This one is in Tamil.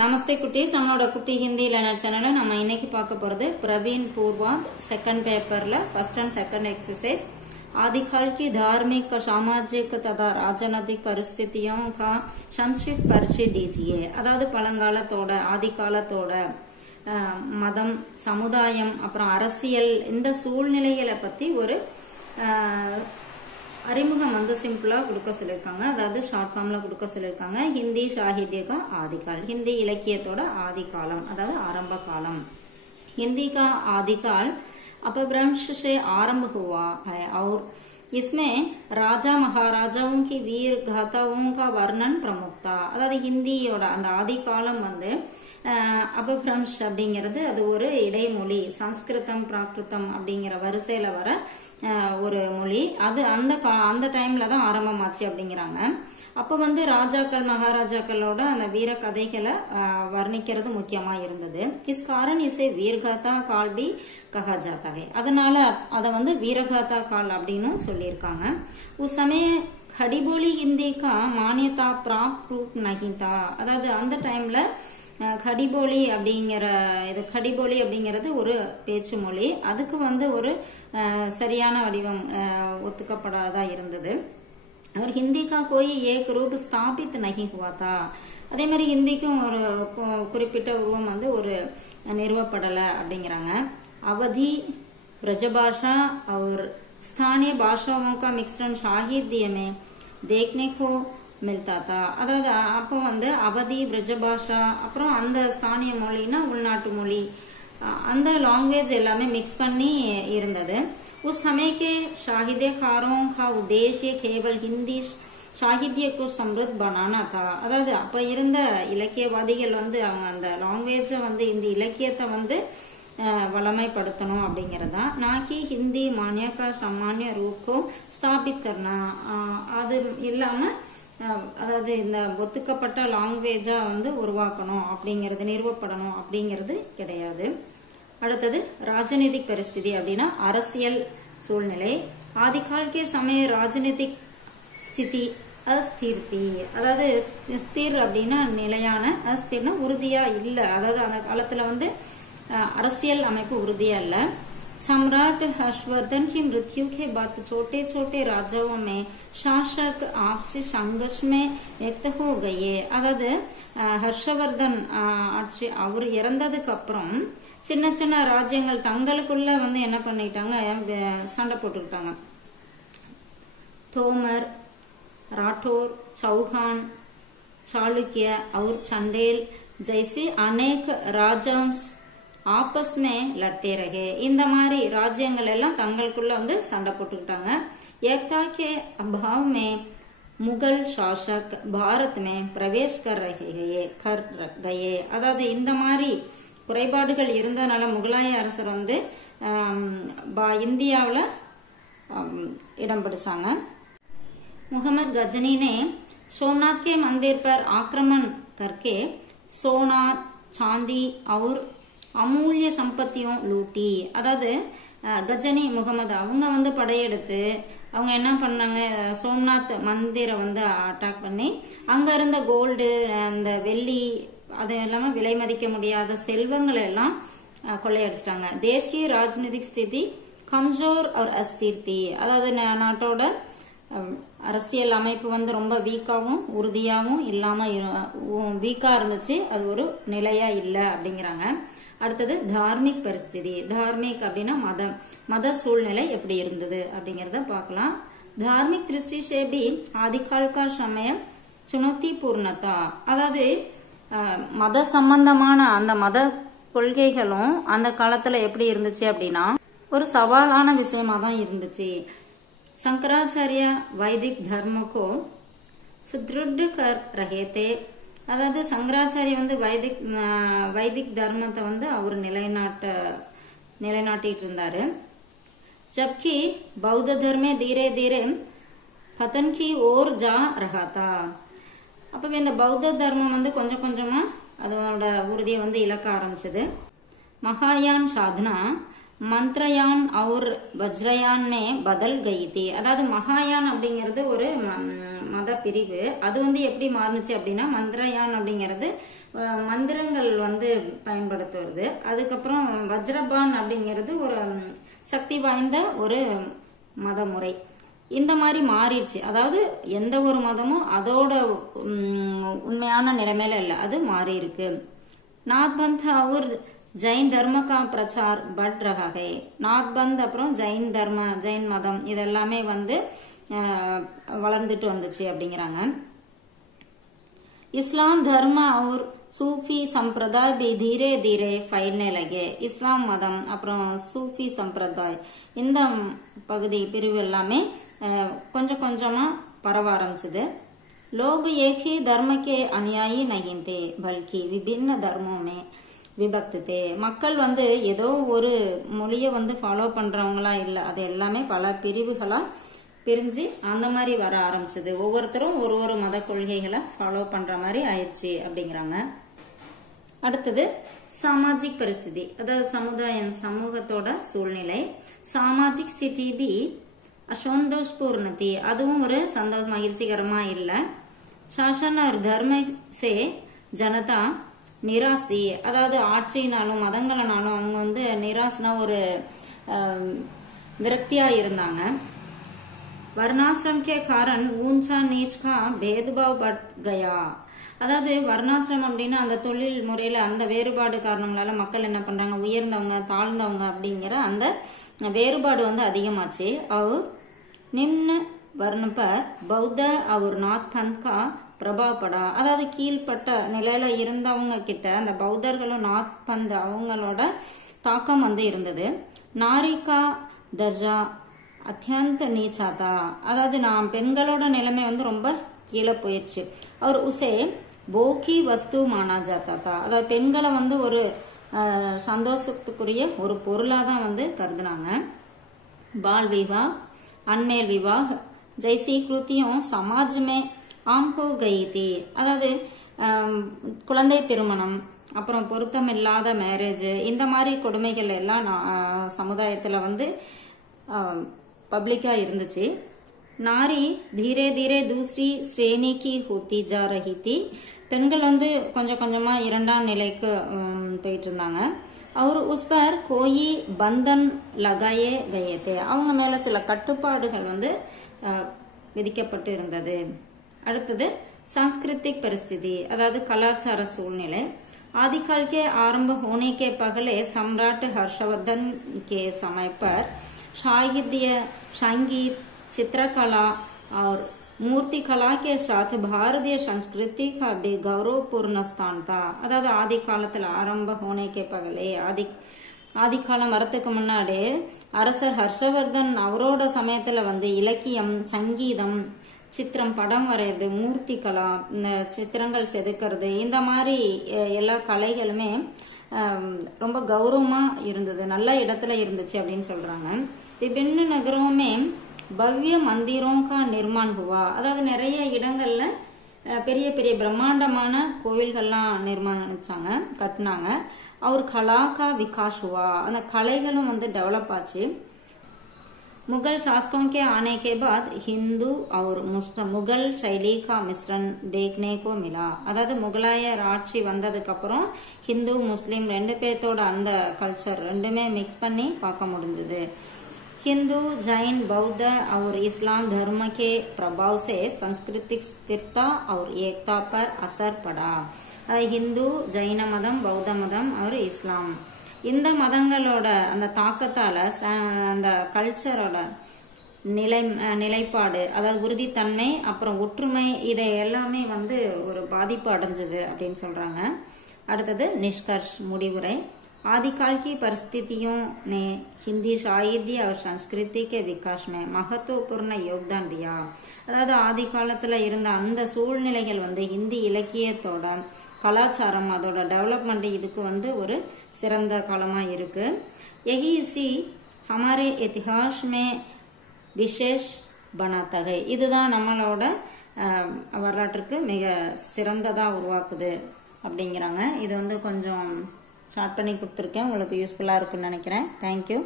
நமஸ்தே குட்டீஸ், நம்மளோட குட்டி ஹிந்தி லேர்னர் சேனல்ல நம்ம இன்னைக்கு பார்க்க போறது प्रवीण पूर्वांत सेकंड पेपरல फर्स्ट एंड सेकंड एक्सरसाइज आदिकाल की धार्मिक सामाजिक तथा राजनीतिक परिस्थितियों का संक्षिप्त परिचय दीजिए. அதாவது பழங்காலத்தோட ஆதிகாலத்தோட மதம், சமுதாயம், அப்புறம் அரசியல் இந்த சூழ்நிலைகளை பத்தி ஒரு அறிமுகம் வந்து சிம்பிளா கொடுக்க சொல்லியிருக்காங்க. அதாவது ஷார்ட் ஃபார்ம்ல கொடுக்க சொல்லியிருக்காங்க. हिंदी साहित्य का आदिकाल, हिंदी इलकियतोட आदिकालम அதாவது आरंभ कालम. हिंदी का आदिकाल अपभ्रंश से आरंभ हुआ है और इसमें राजा महाराजाओं की वीर गाथाओं का वर्णन प्रमुख था. அதாவது ஹிந்தியோட அந்த ஆதிகாலம் வந்து அபபிரம்ஷ் அப்படிங்கிறது அது ஒரு இடைமொழி, சம்ஸ்கிருதம் பிராகிருதம் அப்படிங்கிற வரிசையில வர ஒரு மொழி. அது அந்த டைம்ல தான் ஆரம்பமாச்சு அப்படிங்கிறாங்க. அப்ப வந்து ராஜாக்கள் மகாராஜாக்களோட அந்த வீர கதைகளை வர்ணிக்கிறது முக்கியமா இருந்தது. இஸ் காரணம் இசை வீரகாதா கால் பி கஹா ஜாதா ஹை. அதனால அத வந்து வீரகாதா கால் அப்படின்னு சொல்லியிருக்காங்க. உஸ் சமய खड़ीबोली हिंदी का मान्यता प्राप्त रूप नहीं था. அதாவது அந்த டைம்ல खड़ीबोली அப்படிங்கிற இது खड़ीबोली அப்படிங்கிறது ஒரு பேச்சு மொழி. அதுக்கு வந்து ஒரு சரியான வடிவம் ஒத்துக்கப்படாதா இருந்தது. और हिंदी का कोई एक रूप स्थापित नहीं हुआ था. அதே மாதிரி ஹிந்திக்கும் ஒரு குறிப்பிட்ட உருவம் வந்து ஒரு நிறுவப்படலை அப்படிங்கிறாங்க. அவதி ब्रजभाषा और स्थानीय भाषाओं का मिश्रण साहित्य में देखने को मिलता था. அதாவது அப்போ வந்து அவதி, பிரஜபாஷா, அப்புறம் அந்த ஸ்தானிய மொழினா உள்நாட்டு மொழி, அந்த லாங்குவேஜ் எல்லாமே மிக்ஸ் பண்ணி இருந்தது. उस समय के साहित्यकारों का उद्देश्य केवल हिंदी साहित्य को समृद्ध बनाना था. அதாவது அப்ப இருந்த இலக்கியவாதிகள் வந்து அவங்க அந்த லாங்குவேஜ வந்து இந்த இலக்கியத்தை வந்து வளமைப்படுத்தணும் அப்படிங்கறதா. நாக்கி ஹிந்தி மான்ய கா சாமானிய ரூபோ ஸ்தாபித் கர்னா. அது இல்லாம அதாவது இந்த ஒத்துக்கப்பட்ட லாங்குவேஜா வந்து உருவாக்கணும் அப்படிங்கிறது, நிறுவப்படணும் அப்படிங்கிறது கிடையாது. அடுத்தது ராஜநீதிக் பரிஸ்திதி அப்படின்னா அரசியல் சூழ்நிலை. ஆதிகால்கே சமய ராஜநீதிக் ஸ்திதி அஸ்திர்த்தி. அதாவது ஸ்திர் அப்படின்னா நிலையான, அஸ்திர்னா உறுதியா இல்ல. அதாவது அந்த காலத்துல வந்து அரசியல் அமைப்பு உறுதியா இல்ல. सम्राट हर्षवर्धन की मृत्यु के बाद छोटे छोटे राज्यों में शासक आपसी संघर्ष में व्यक्त हो गए. அதாவது ஹர்ஷவர்தன் ஆட்சி அவர் இறந்ததுக்கு அப்புறம் சின்ன சின்ன ராஜ்யங்கள் தங்களுக்குள்ள வந்து என்ன பண்ணிட்டாங்க, சண்டை போட்டுக்கிட்டாங்க. தோமர், राठौर, चौहान, चालुक्य और चंदेल जैसे अनेक राजवंश आपस में लड़ते रहे. இந்த மாதிரி ராஜ்யங்கள் எல்லாம் தங்களுக்குள்ள வந்து சண்டை போட்டுக்கிட்டாங்க. एकता के अभाव में मुगल शासक भारत में प्रवेश कर गए. அதாவது இந்த மாதிரி குறைபாடுகள் இருந்தனால முகலாய அரசர் வந்து இந்தியாவுல இடம் பிடிச்சாங்க. मोहम्मद गजनी ने सोमनाथ के मंदिर पर आक्रमण करके सोना, चांदी और அமூல்ய சம்பத்தியும் லூட்டி. அதாவது கஜனி முகமது அவங்க வந்து படையெடுத்து அவங்க என்ன பண்ணாங்க, சோம்நாத் மந்திரை வந்து அட்டாக் பண்ணி அங்க இருந்த கோல்டு, அந்த வெள்ளி, அது எல்லாமே விலை மதிக்க முடியாத செல்வங்களை எல்லாம் கொள்ளையடிச்சிட்டாங்க. தேஷ்கி ராஜ்நீதிக் ஸ்திதி கம்ஜோர் और अस्थिरती. அதாவது நாட்டோட அரசியல் அமைப்பு வந்து ரொம்ப வீக்காவும் உறுதியாகவும் இல்லாம வீக்கா இருந்துச்சு, அது ஒரு நிலையா இல்ல அப்படிங்கிறாங்க. அடுத்தது தார்மிக் பரிஸ்திதி. தார்மிக் அப்படின்னா மத சூழ்நிலை எப்படி இருந்தது அப்படிங்கறத பார்க்கலாம். தார்மிக் திருஷ்டி से भी आदिकाल का समय चुनौतीपूर्णता. அதாவது மத சம்பந்தமான அந்த மத கொள்கைகளும் அந்த காலத்துல எப்படி இருந்துச்சு அப்படின்னா ஒரு சவாலான விஷயமா தான் இருந்துச்சு. शंकराचार्य वैदिक धर्म को सुदृढ़ कर रहे थे. அதாவது சங்கராச்சாரிய வந்து வைதிக் தர்மத்தை வந்து அவர் நிலைநாட்டிட்டு இருந்தாரு. जबकि बौद्ध धर्म धीरे धीरे पतन की ओर जा रहा था. அப்ப இந்த பௌத்த தர்மம் வந்து கொஞ்சம் கொஞ்சமா அதோட உறுதியை வந்து இழக்க ஆரம்பிச்சது. மகாயான் சாதனா மந்த்ரயான் और வஜ்ரயான் மே பதல் கயி थी. அதாவது மகாயான் அப்படிங்கிறது ஒரு மத பிரிவு. அது வந்து எப்படி மாறுனுச்சு அப்படின்னா மந்த்ரயான் அப்படிங்கிறது மந்திரங்கள் வந்து பயன்படுத்துவது. அதுக்கப்புறம் வஜ்ரபான் அப்படிங்கிறது ஒரு சக்தி வாய்ந்த ஒரு மத முறை. இந்த மாதிரி மாறிடுச்சு. அதாவது எந்த ஒரு மதமும் அதோட உண்மையான நிலைமையில இல்லை, அது மாறி இருக்கு. நாத்பந்த் और ஜெயின் தர்ம கா பிரச்சார் பட் ரஹா ஹை. நாத்பந்த் அப்புறம் ஜெயின் தர்ம ஜெயின் மதம் இதெல்லாமே வந்து வளர்ந்துட்டு வந்துச்சு அப்படிங்கிறாங்க. இஸ்லாம் தர்ம और सूफी संप्रदाय भी धीरे धीरे फैलने लगे. இஸ்லாம் மதம் அப்புறம் சூஃபி சம்பிரதாய் இந்த பகுதி பிரிவு எல்லாமே கொஞ்சம் கொஞ்சமா பரவ ஆரம்பிச்சது. लोग एक ही धर्म के अनुयायी नहीं थे बल्कि विभिन्न धर्मों में विभक्त थे. மக்கள் வந்து ஏதோ ஒரு மொழியை வந்து ஃபாலோ பண்றவங்களா இல்ல, அது எல்லாமே பல பிரிவுகளா பிரிஞ்சு அந்த மாதிரி வர ஆரம்பிச்சது. ஒவ்வொருத்தரும் ஒரு ஒரு மத கொள்கைகளை ஃபாலோ பண்ற மாதிரி ஆயிடுச்சு அப்படிங்கிறாங்க. அடுத்தது சாமாஜிக் பரிஸ்திதி, அதாவது சமூகத்தோட சூழ்நிலை. சாமாஜிக் ஸ்திதி பி அசந்தோஷ்பூர்ணதி, அதுவும் ஒரு சந்தோஷ மகிழ்ச்சிகரமா இல்ல. சாசன் और धर्म से जनता நிராஸ்தி, அதாவது ஆட்சியினாலும் மதங்களனாலும் அவங்க வந்து நிராசனா ஒரு விரக்தியா இருந்தாங்க. வர்ணாசிரம் கே காரன் ஊஞ்சா நீச் கா பேத்பாவ் பட் கயா, அதாவது வர்ணாசிரம் அப்படின்னா அந்த தொழில் முறையில அந்த வேறுபாடு காரணங்களால மக்கள் என்ன பண்றாங்க, உயர்ந்தவங்க தாழ்ந்தவங்க அப்படிங்கிற அந்த வேறுபாடு வந்து அதிகமாச்சு. அவர் நிம்ன வர்ண பர் பௌத்த और நாத் பந்த் கா பிரபாவ் படா, அதாவது கீழ்பட்ட நிலையில இருந்தவங்க கிட்ட அந்த பௌத்தர்களும் நாத் பந்த் அவங்களோட தாக்கம் வந்து இருந்தது. நாரிகா தர்ஜா அத்தியந்த நீச்சாதா, அதாவது நான் பெண்களோட நிலைமை வந்து ரொம்ப கீழே போயிருச்சு. அவர் உசே போகி வஸ்து மானா ஜாத்தா தா, அதாவது பெண்களை வந்து ஒரு சந்தோஷத்துக்குரிய ஒரு பொருளாக தான் வந்து கருதுனாங்க. பால் விவாஹ் அன்மேல் விவாஹ் ஜெய்சி கிருத்தியும் சமாஜ்மே ஆம் ஹோ கயி தி, அதாவது குழந்தை திருமணம் அப்புறம் பொருத்தம் இல்லாத மேரேஜ் இந்த மாதிரி கொடுமைகள் எல்லாம் சமுதாயத்துல வந்து பப்ளிக்கா இருந்துச்சு. நாரி தீரே தீரே தூசரி ஸ்ரேணிக்கு ஹோத்தி ஜா ரஹி தி, பெண்கள் வந்து கொஞ்சம் கொஞ்சமா இரண்டாம் நிலைக்கு போயிட்டு இருந்தாங்க. அவர் உஸ்பர் கோயி பந்தன் லகாயே கயத்தே, அவங்க மேல சில கட்டுப்பாடுகள் வந்து விதிக்கப்பட்டு இருந்தது. அடுத்தது सांस्कृतिक परिस्थिति, அதாவது கலாச்சார சூழ்நிலை. आदिकाल के आरंभ होने के पहले सम्राट हर्षवर्धन के समय पर साहित्य, संगीत, चित्रकला और मूर्ति कला के साथ भारतीय संस्कृति का भी गौरवपूर्ण स्थान था. அதாவது ஆதி காலத்துல ஆரம்ப होने के पहले ஆதி காலம் வரத்துக்கு முன்னாடி அரசர் ஹர்ஷவர்தன் அவரோட சமயத்துல வந்து இலக்கியம், சங்கீதம், சித்திரம், படம் வரைகிறது, மூர்த்தி கலா, இந்த சித்திரங்கள் செதுக்கிறது, இந்த மாதிரி எல்லா கலைகளுமே ரொம்ப கௌரவமா இருந்தது, நல்ல இடத்துல இருந்துச்சு அப்படின்னு சொல்றாங்க. விபிन्न நகரோं में भव्य मंदिरों का निर्माण हुआ, அதாவது நிறைய இடங்கள்ல பெரிய பெரிய பிரம்மாண்டமான கோவில்கள்லாம் நிர்மாணிச்சாங்க, கட்டினாங்க. அவர் கலாக்கா விகாஸ் हुआ, அந்த கலைகளும் வந்து டெவலப் ஆச்சு. मुगल शासकों के आने के बाद हिंदू और मुगल शैली का मिश्रण देखने को मिला. அதாவது முகலாயர் ஆட்சி வந்ததுக்கு அப்புறம் ஹிந்து முஸ்லீம் ரெண்டு பேர்த்தோட அந்த கல்ச்சர் ரெண்டுமே மிக்ஸ் பண்ணி பார்க்க முடிஞ்சது. हिंदू, जैन, बौद्ध और इस्लाम धर्म के प्रभाव से सांस्कृतिक स्थिरता और एकता पर असर पड़ा. हिंदू, जैन மதம், பௌத்த மதம் और இஸ்லாம் இந்த மதங்களோட அந்த தாக்கத்தால அந்த கல்ச்சரோட நிலைப்பாடு, அதாவது உறுதித்தன்மை அப்புறம் ஒற்றுமை இதை எல்லாமே வந்து ஒரு பாதிப்பு அடைஞ்சது அப்படின்னு சொல்றாங்க. அடுத்தது நிஷ்கர்ஷ், முடிவுரை. आदिकाल की परिस्थितियों ने हिंदी साहित्य और संस्कृति के विकास में महत्वपूर्ण योगदान दिया. அதாவது ஆதி காலத்துல இருந்த அந்த சூழ்நிலைகள் வந்து ஹிந்தி இலக்கியத்தோட கலாச்சாரம் அதோட டெவலப்மெண்ட் இதுக்கு வந்து ஒரு சிறந்த காலமா இருக்கு. यही इसी हमारे इतिहास में विशेष बनाता है, இதுதான் நம்மளோட வரலாற்றுக்கு மிக சிறந்ததா உருவாக்குது அப்படிங்கிறாங்க. இது வந்து கொஞ்சம் ஸ்டார்ட் பண்ணி கொடுத்துருக்கேன். உங்களுக்கு யூஸ்ஃபுல்லாக இருக்குன்னு நினைக்கிறேன். தேங்க்யூ.